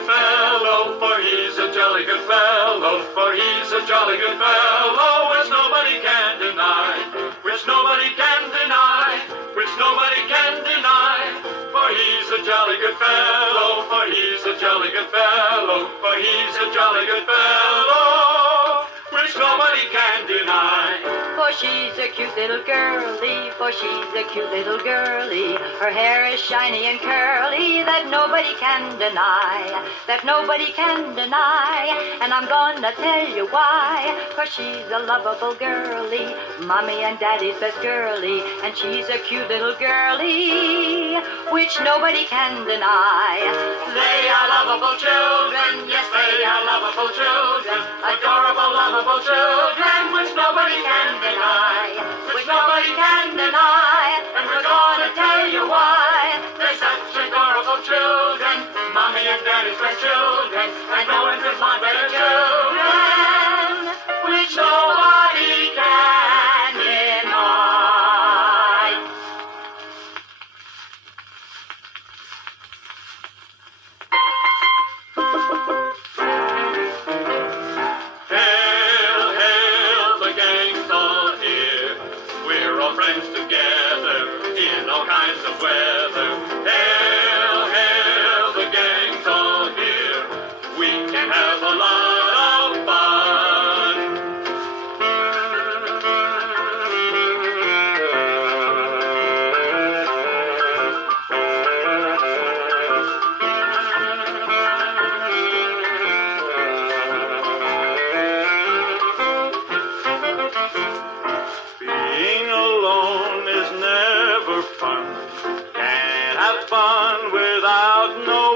good fellow, for he's a jolly good fellow, for he's a jolly good fellow, which nobody can deny, which nobody can deny, which nobody can deny. For he's a jolly good fellow, for he's a jolly good fellow, for he's a jolly good fellow, which nobody can deny. For she's a cute little girlie, for she's a cute little girlie. Her hair is shiny and curly, that nobody can deny, that nobody can deny. And I'm gonna tell you why, 'cause she's a lovable girlie, mommy and daddy's best girlie. And she's a cute little girlie, which nobody can deny. They are lovable children, yes, they are lovable children, adorable, lovable children, which nobody can deny, which nobody can deny. And we're gonna tell you why. They're such adorable children, mommy and daddy's best children, and no one could want better children, which nobody can deny. Hail, hail, the gang's all here. We're all friends together in all kinds of weather. Hail, hail, the gang's all here. We can have a lot of fun. Being alone is never fun. Can't have fun without no